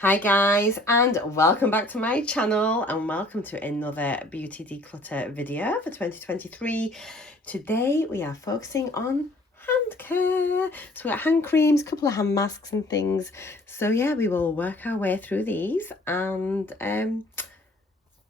Hi guys, and welcome back to my channel, and welcome to another beauty declutter video for 2023. Today we are focusing on hand care. So we got hand creams, a couple of hand masks and things. So yeah, we will work our way through these and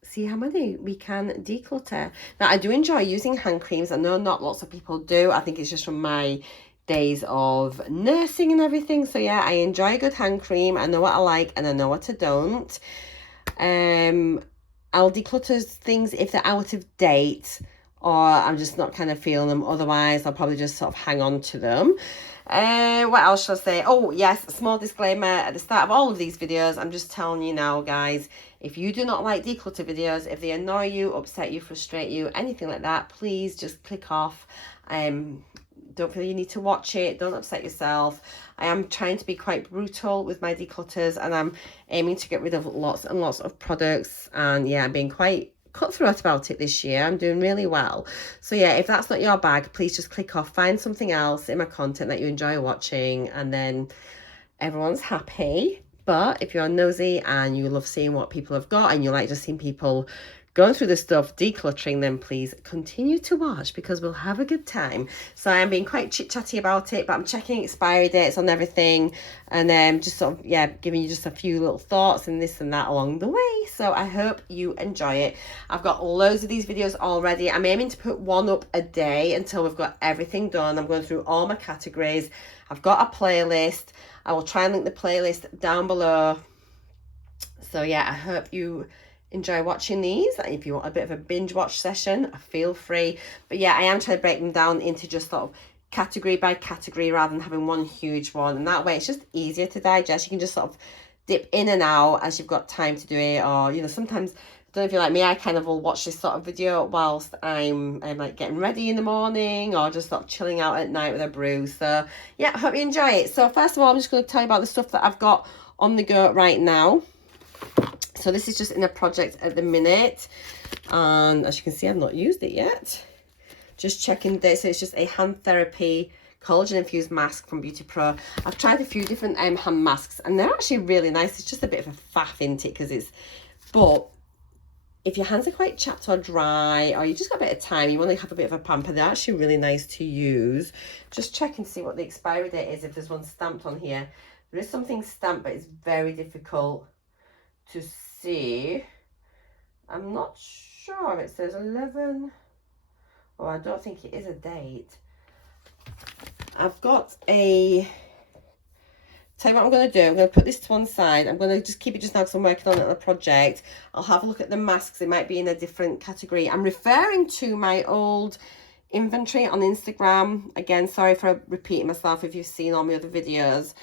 see how many we can declutter. Now I do enjoy using hand creams. I know not lots of people do. I think it's just from my days of nursing and everything. So yeah, I enjoy a good hand cream. I know what I like and I know what I don't. I'll declutter things if they're out of date or I'm just not kind of feeling them. Otherwise, I'll probably just sort of hang on to them. What else shall I say? Oh yes, small disclaimer at the start of all of these videos. I'm just telling you now, guys, if you do not like declutter videos, if they annoy you, upset you, frustrate you, anything like that, please just click off. Don't feel you need to watch it. Don't upset yourself. I am trying to be quite brutal with my declutters, and I'm aiming to get rid of lots and lots of products. And yeah, I'm being quite cutthroat about it this year. I'm doing really well. So yeah, if that's not your bag, please just click off. Find something else in my content that you enjoy watching, and then everyone's happy. But if you're nosy and you love seeing what people have got and you like just seeing people going through the stuff, decluttering, then please continue to watch because we'll have a good time. So I am being quite chit-chatty about it, but I'm checking expiry dates on everything and then just sort of, yeah, giving you just a few little thoughts and this and that along the way. So I hope you enjoy it. I've got loads of these videos already. I'm aiming to put one up a day until we've got everything done. I'm going through all my categories. I've got a playlist. I will try and link the playlist down below. So yeah, I hope you enjoy watching these. If you want a bit of a binge watch session, feel free. But yeah, I am trying to break them down into just sort of category by category rather than having one huge one, and that way it's just easier to digest. You can just sort of dip in and out as you've got time to do it, or you know, sometimes, I don't know if you're like me, I kind of will watch this sort of video whilst I'm like getting ready in the morning or just sort of chilling out at night with a brew. So yeah, I hope you enjoy it. So first of all, I'm just going to tell you about the stuff that I've got on the go right now. So this is just in a project at the minute, and as you can see, I've not used it yet. Just checking this. So it's just a hand therapy collagen infused mask from Beauty Pro. I've tried a few different hand masks and they're actually really nice. It's just a bit of a faff, isn't it? Because it's, but if your hands are quite chapped or dry, or you just got a bit of time, you want to have a bit of a pamper, they're actually really nice to use. Just checking to see what the expiry date is, if there's one stamped on here. There is something stamped, but it's very difficult to see. I'm not sure. It says 11. Oh, I don't think it is a date. I've got a, tell you what I'm going to do. I'm going to put this to one side. I'm going to just keep it just now because I'm working on it on a project. I'll have a look at the masks. It might be in a different category. I'm referring to my old inventory on Instagram. Again, sorry for repeating myself if you've seen all my other videos.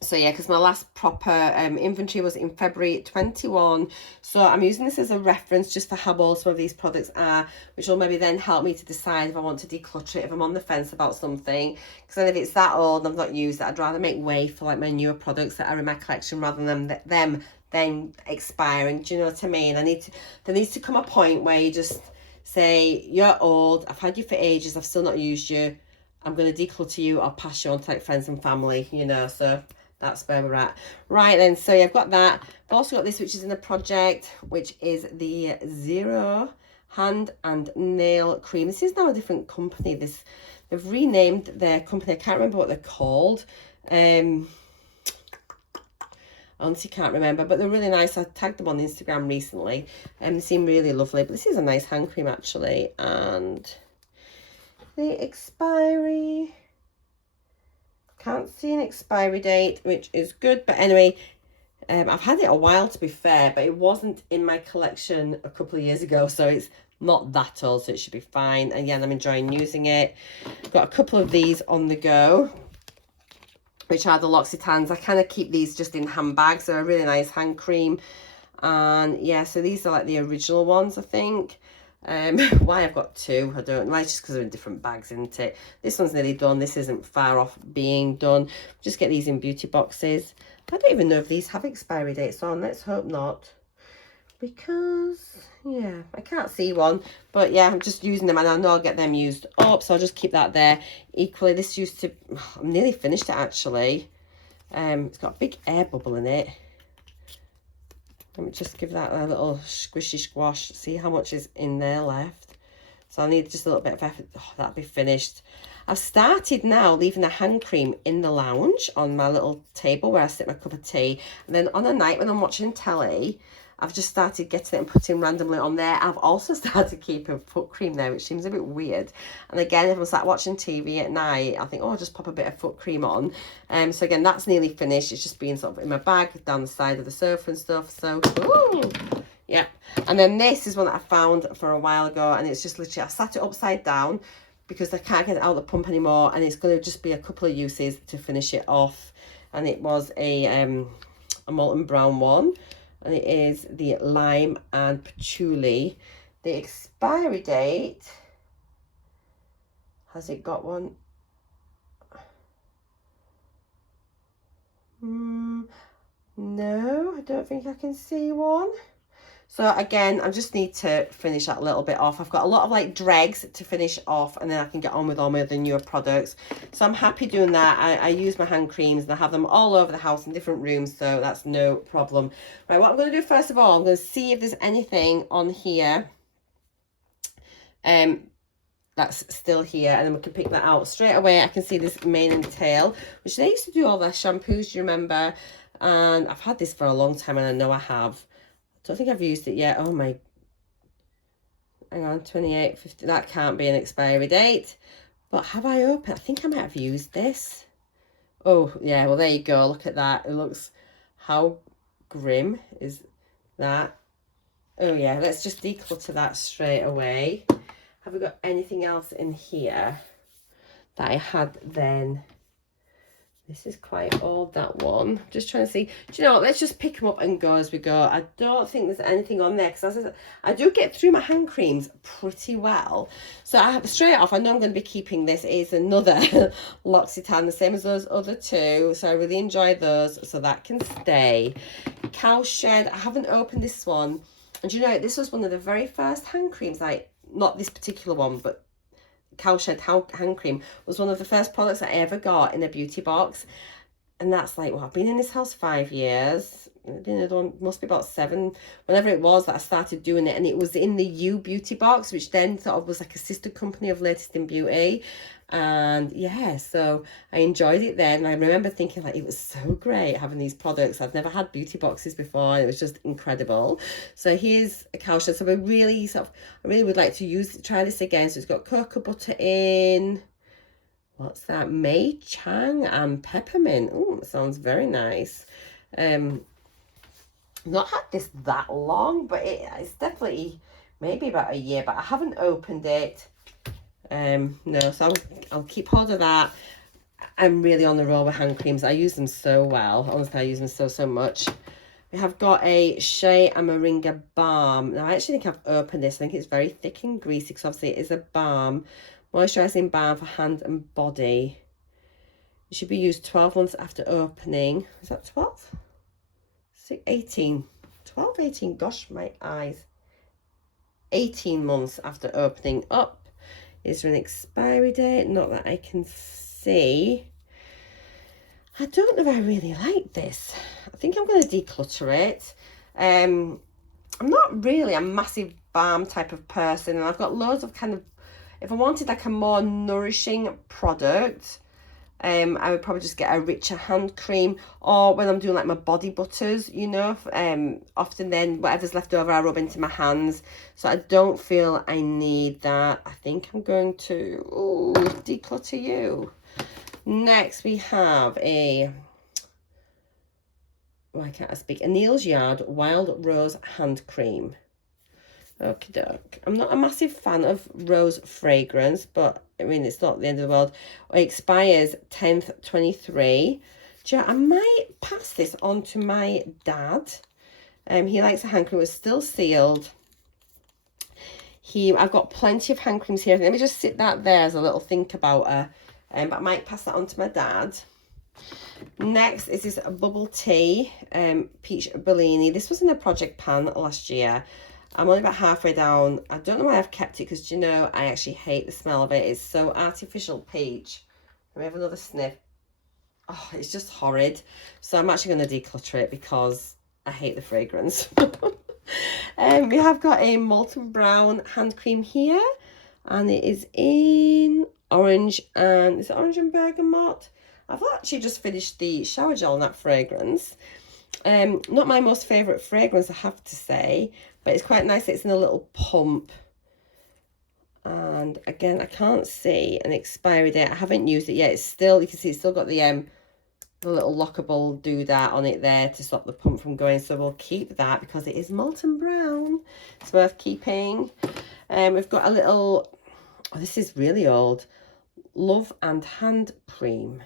So yeah, because my last proper inventory was in February 21. So I'm using this as a reference just for how old some of these products are, which will maybe then help me to decide if I want to declutter it, if I'm on the fence about something. Because then if it's that old and I've not used it, I'd rather make way for like my newer products that are in my collection rather than them then expiring. Do you know what I mean? There needs to come a point where you just say, you're old, I've had you for ages, I've still not used you, I'm going to declutter you, I'll pass you on to like friends and family, you know. So that's where we're at. Right then, so yeah, I've got that. I've also got this, which is in a project, which is the Zero Hand and Nail Cream. This is now a different company. They've renamed their company. I can't remember what they're called. Honestly can't remember, but they're really nice. I tagged them on Instagram recently, and they seem really lovely. But this is a nice hand cream actually, and the expiry, can't see an expiry date, which is good. But anyway, I've had it a while, to be fair, but it wasn't in my collection a couple of years ago, so it's not that old, so it should be fine. Again, I'm enjoying using it. I've got a couple of these on the go, which are the L'Occitans. I kind of keep these just in handbags. They're a really nice hand cream. And yeah, so these are like the original ones, I think. Why I've got two, I don't know. It's just because they're in different bags, isn't it? This one's nearly done. This isn't far off being done. Just get these in beauty boxes. I don't even know if these have expiry dates on. Let's hope not, because yeah, I can't see one. But yeah, I'm just using them, and I know I'll get them used up, so I'll just keep that there. Equally, this used to, I'm nearly finished it actually. It's got a big air bubble in it. Let me just give that a little squishy squash. See how much is in there left. So I need just a little bit of effort. Oh, that'll be finished. I've started now leaving the hand cream in the lounge on my little table where I sit my cup of tea. And then on a night when I'm watching telly, I've just started getting it and putting randomly on there. I've also started keeping foot cream there, which seems a bit weird. And again, if I'm sat watching TV at night, I think, oh, I'll just pop a bit of foot cream on. So again, that's nearly finished. It's just being sort of in my bag down the side of the sofa and stuff. So, ooh, yeah. And then this is one that I found for a while ago, and it's just literally, I sat it upside down because I can't get it out of the pump anymore, and it's going to just be a couple of uses to finish it off. And it was a molten brown one. And it is the lime and patchouli. The expiry date, has it got one? No, I don't think I can see one. So again, I just need to finish that a little bit off. I've got a lot of like dregs to finish off, and then I can get on with all my other newer products. So I'm happy doing that. I use my hand creams and I have them all over the house in different rooms, so that's no problem. Right, what I'm going to do first of all, I'm going to see if there's anything on here that's still here, and then we can pick that out straight away. I can see this mane and tail, which they used to do all their shampoos, do you remember? And I've had this for a long time, and I know I have. Don't think I've used it yet. Oh my, hang on, 28.50. That can't be an expiry date. But have I opened? I think I might have used this. Oh yeah, well there you go. Look at that. It looks, how grim is that? Oh yeah, let's just declutter that straight away. Have we got anything else in here that I had then? This is quite old, that one. Just trying to see. Do you know what? Let's just pick them up and go as we go. I don't think there's anything on there, because I do get through my hand creams pretty well. So I have, straight off, I know I'm going to be keeping this. It is another L'Occitane, the same as those other two. So I really enjoy those. So that can stay. Cowshed. I haven't opened this one. And you know, this was one of the very first hand creams. Like, not this particular one, but Cowshed hand cream was one of the first products I ever got in a beauty box. And that's like, well, I've been in this house 5 years. Must be about 7, whenever it was that I started doing it. And it was in the You beauty box, which then sort of was like a sister company of Latest in Beauty. And yeah, so I enjoyed it then. And I remember thinking like, it was so great having these products. I've never had beauty boxes before, and it was just incredible. So here's a Cowshed. So I really would like to try this again. So it's got cocoa butter in. What's that? Mei Chang and peppermint. Oh, sounds very nice. Not had this that long, but it's definitely maybe about a year, but I haven't opened it. No, so I'll keep hold of that. I'm really on the roll with hand creams. I use them so well. Honestly, I use them so much. We have got a Shea and Moringa balm. Now, I actually think I've opened this. I think it's very thick and greasy, because obviously it is a balm. Moisturising balm for hand and body. It should be used 12 months after opening. Is that 12? 18. 12, 18. Gosh, my eyes. 18 months after opening up. Is there an expiry date? Not that I can see. I don't know if I really like this. I think I'm going to declutter it. I'm not really a massive balm type of person, and I've got loads of kind of, if I wanted like a more nourishing product, I would probably just get a richer hand cream, or when I'm doing like my body butters, you know, often then whatever's left over I rub into my hands. So I don't feel I need that. I think I'm going to declutter you. Next we have why can't I speak? A Neal's Yard Wild Rose Hand Cream. Okie doke. I'm not a massive fan of rose fragrance, but I mean, it's not the end of the world. It expires 10th 23. I might pass this on to my dad. He likes a hand cream. It's still sealed. I've got plenty of hand creams here. Let me just sit that there as a little think about her. But I might pass that on to my dad. Next is this bubble tea, peach Bellini. This was in a project pan last year. I'm only about halfway down. I don't know why I've kept it, because, you know, I actually hate the smell of it. It's so artificial peach. Let me have another sniff. oh, it's just horrid. So I'm actually going to declutter it because I hate the fragrance. We have got a Molten Brown hand cream here, and it is in orange, and is it orange and bergamot? I've actually just finished the shower gel on that fragrance. Not my most favourite fragrance, I have to say, but it's quite nice. It's in a little pump. And again, I can't see an expiry date. I haven't used it yet. It's still, you can see it's still got the little lockable doodad on it there to stop the pump from going. So we'll keep that because it is Molten Brown. It's worth keeping. We've got a little, oh, this is really old, Love and Hand Cream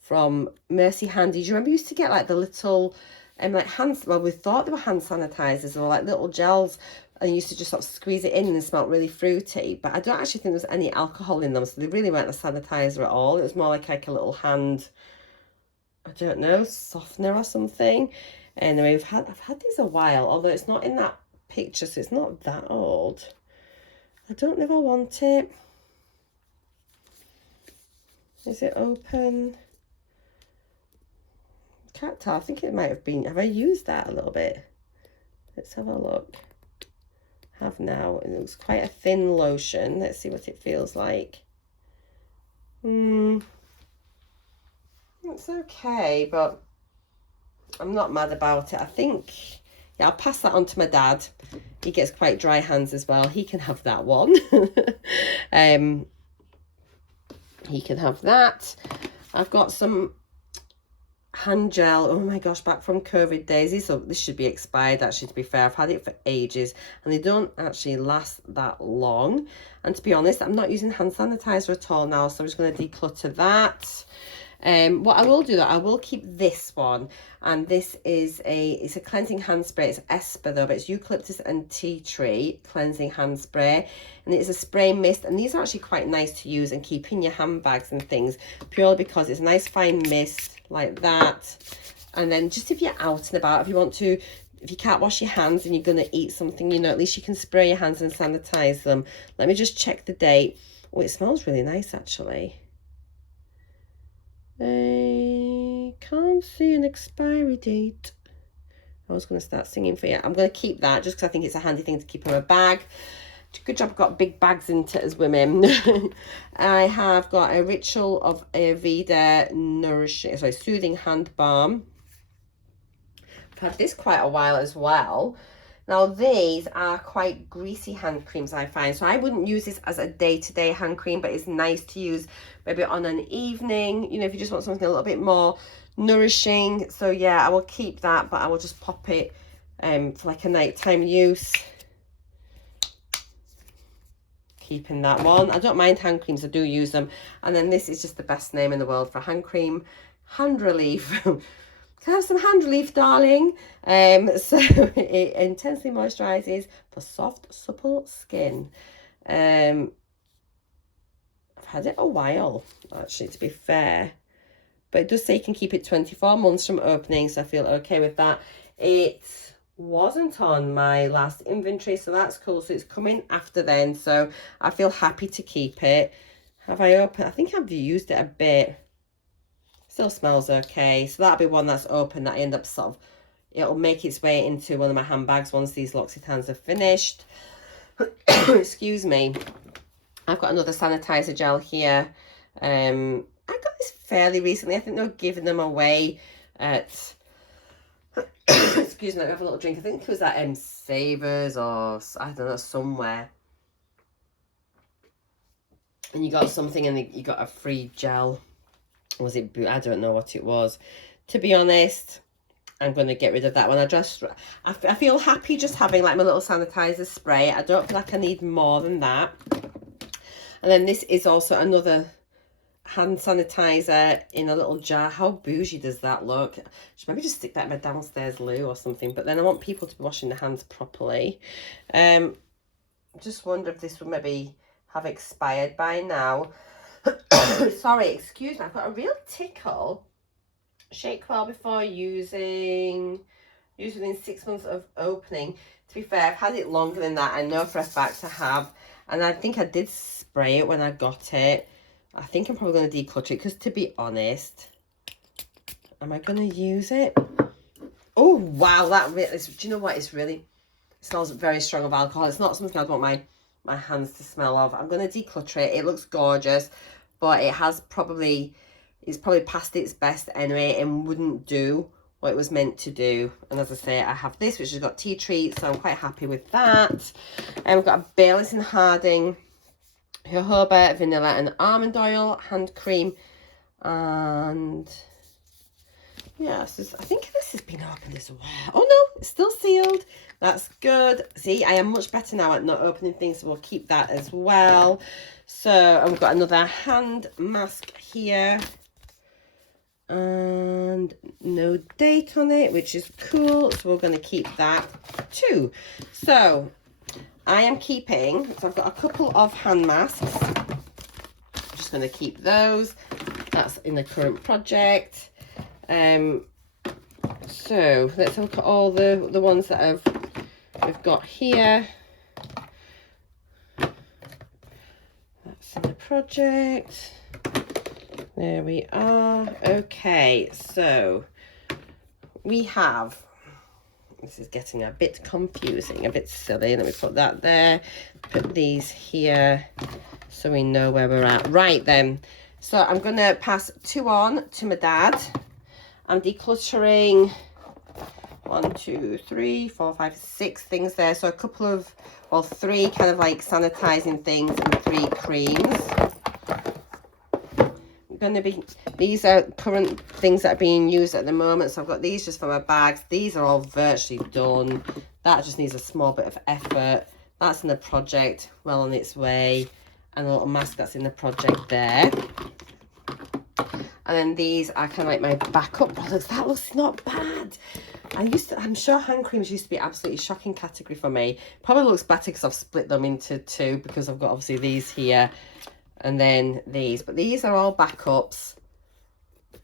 from Mercy Handy. Do you remember you used to get like the little like hands, well, we thought they were hand sanitizers or like little gels, and you used to just sort of squeeze it in and it smelled really fruity, but I don't actually think there was any alcohol in them, so they really weren't a sanitizer at all. It was more like a little hand, I don't know, softener or something. Anyway, I've had these a while, although it's not in that picture, so it's not that old. I don't know if I want it. Is it open? Can't tell. I think it might have been. Have I used that a little bit? Let's have a look. Have now. It looks quite a thin lotion. Let's see what it feels like. It's okay, but I'm not mad about it. I think, yeah, I'll pass that on to my dad. He gets quite dry hands as well. He can have that one. He can have that. I've got some hand gel, oh my gosh, back from COVID days. So this should be expired, actually, to be fair. I've had it for ages and they don't actually last that long, and to be honest, I'm not using hand sanitizer at all now, so I'm just going to declutter that. What I will do though, I will keep this one, and this is it's a cleansing hand spray. It's Esper though, but it's eucalyptus and tea tree cleansing hand spray, and it's a spray mist, and these are actually quite nice to use and keep in your handbags and things, purely because it's a nice fine mist like that. And then just if you're out and about, if you can't wash your hands and you're going to eat something, you know, at least you can spray your hands and sanitize them. Let me just check the date. Oh, it smells really nice actually. I can't see an expiry date. I was going to start singing for you. I'm going to keep that just because I think it's a handy thing to keep in a bag. Good job I've got big bags into it as women. I have got a Ritual of Ayurveda Soothing Hand Balm. I've had this quite a while as well. Now these are quite greasy hand creams, I find, so I wouldn't use this as a day-to-day hand cream, but it's nice to use maybe on an evening, you know, if you just want something a little bit more nourishing. So yeah, I will keep that, but I will just pop it for like a nighttime use. Keeping that one. I don't mind hand creams, I do use them. And then this is just the best name in the world for hand cream, Hand Relief. Can I have some hand relief, darling? So it intensely moisturizes for soft, supple skin. I've had it a while, actually, to be fair. But it does say you can keep it 24 months from opening, so I feel okay with that. It wasn't on my last inventory, so that's cool. So it's coming after then, so I feel happy to keep it. Have I opened? I think I've used it a bit. Still smells okay, so that'll be one that's open that I end up sort of, it'll make its way into one of my handbags once these L'Occitans are finished. Excuse me. I've got another sanitizer gel here. I got this fairly recently. I think they were giving them away at excuse me, I have a little drink. I think it was at Savers or I don't know, somewhere. And you got something and you got a free gel. Was it? I don't know what it was. To be honest, I'm going to get rid of that one. I feel happy just having like my little sanitizer spray. I don't feel like I need more than that. And then this is also another hand sanitizer in a little jar. How bougie does that look? Should maybe just stick that in my downstairs loo or something. But then I want people to be washing their hands properly. Just wonder if this would maybe have expired by now. Sorry, excuse me, I've got a real tickle. Shake well before using. Use within 6 months of opening. To be fair, I've had it longer than that. I know for a fact I have. And I think I did spray it when I got it. I think I'm probably going to declutter it because, to be honest, Am I going to use it? Oh, wow. That really is, do you know what? It smells very strong of alcohol. It's not something I'd want my hands to smell of. I'm going to declutter it. It looks gorgeous, but it's probably past its best anyway and wouldn't do what it was meant to do. And as I say, I have this, which has got tea trees, so I'm quite happy with that. And we've got a Baileys and Harding jojoba, vanilla and almond oil, hand cream, and yes, I think this has been opened as well. Oh no, it's still sealed. That's good. See, I am much better now at not opening things, so we'll keep that as well. So I've got another hand mask here, and no date on it, which is cool, so we're going to keep that too. So I am keeping, so I've got a couple of hand masks. I'm just going to keep those. That's in the current project. So let's look at all the ones that we've got here. That's in the project. There we are. Okay, so we have, this is getting a bit confusing, a bit silly. Let me put that there, put these here so we know where we're at. Right then, so I'm going to pass 2 on to my dad. I'm decluttering 1, 2, 3, 4, 5, 6 things there. So a couple of, well, 3 kind of like sanitizing things and 3 creams. Going to be, these are current things that are being used at the moment. So I've got these just for my bags. These are all virtually done. That just needs a small bit of effort. That's in the project, well on its way. And a little mask that's in the project there. And then these are kind of like my backup products. That looks not bad. I'm sure hand creams used to be absolutely shocking category for me. Probably looks better because I've split them into 2, because I've got obviously these here and then these. But these are all backups.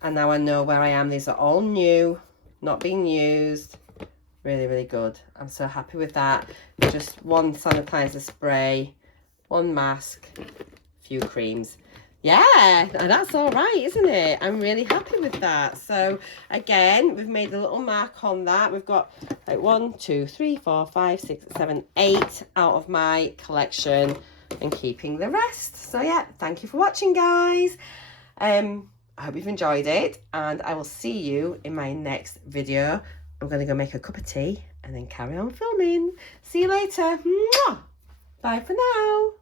And now I know where I am. These are all new, not being used. Really, really good. I'm so happy with that. Just 1 sanitizer spray, 1 mask, a few creams. Yeah, that's all right, isn't it? I'm really happy with that. So again, we've made a little mark on that. We've got like 1, 2, 3, 4, 5, 6, 7, 8 out of my collection and keeping the rest. So yeah, thank you for watching, guys. I hope you've enjoyed it, and I will see you in my next video. I'm going to go make a cup of tea and then carry on filming. See you later. Mwah! Bye for now.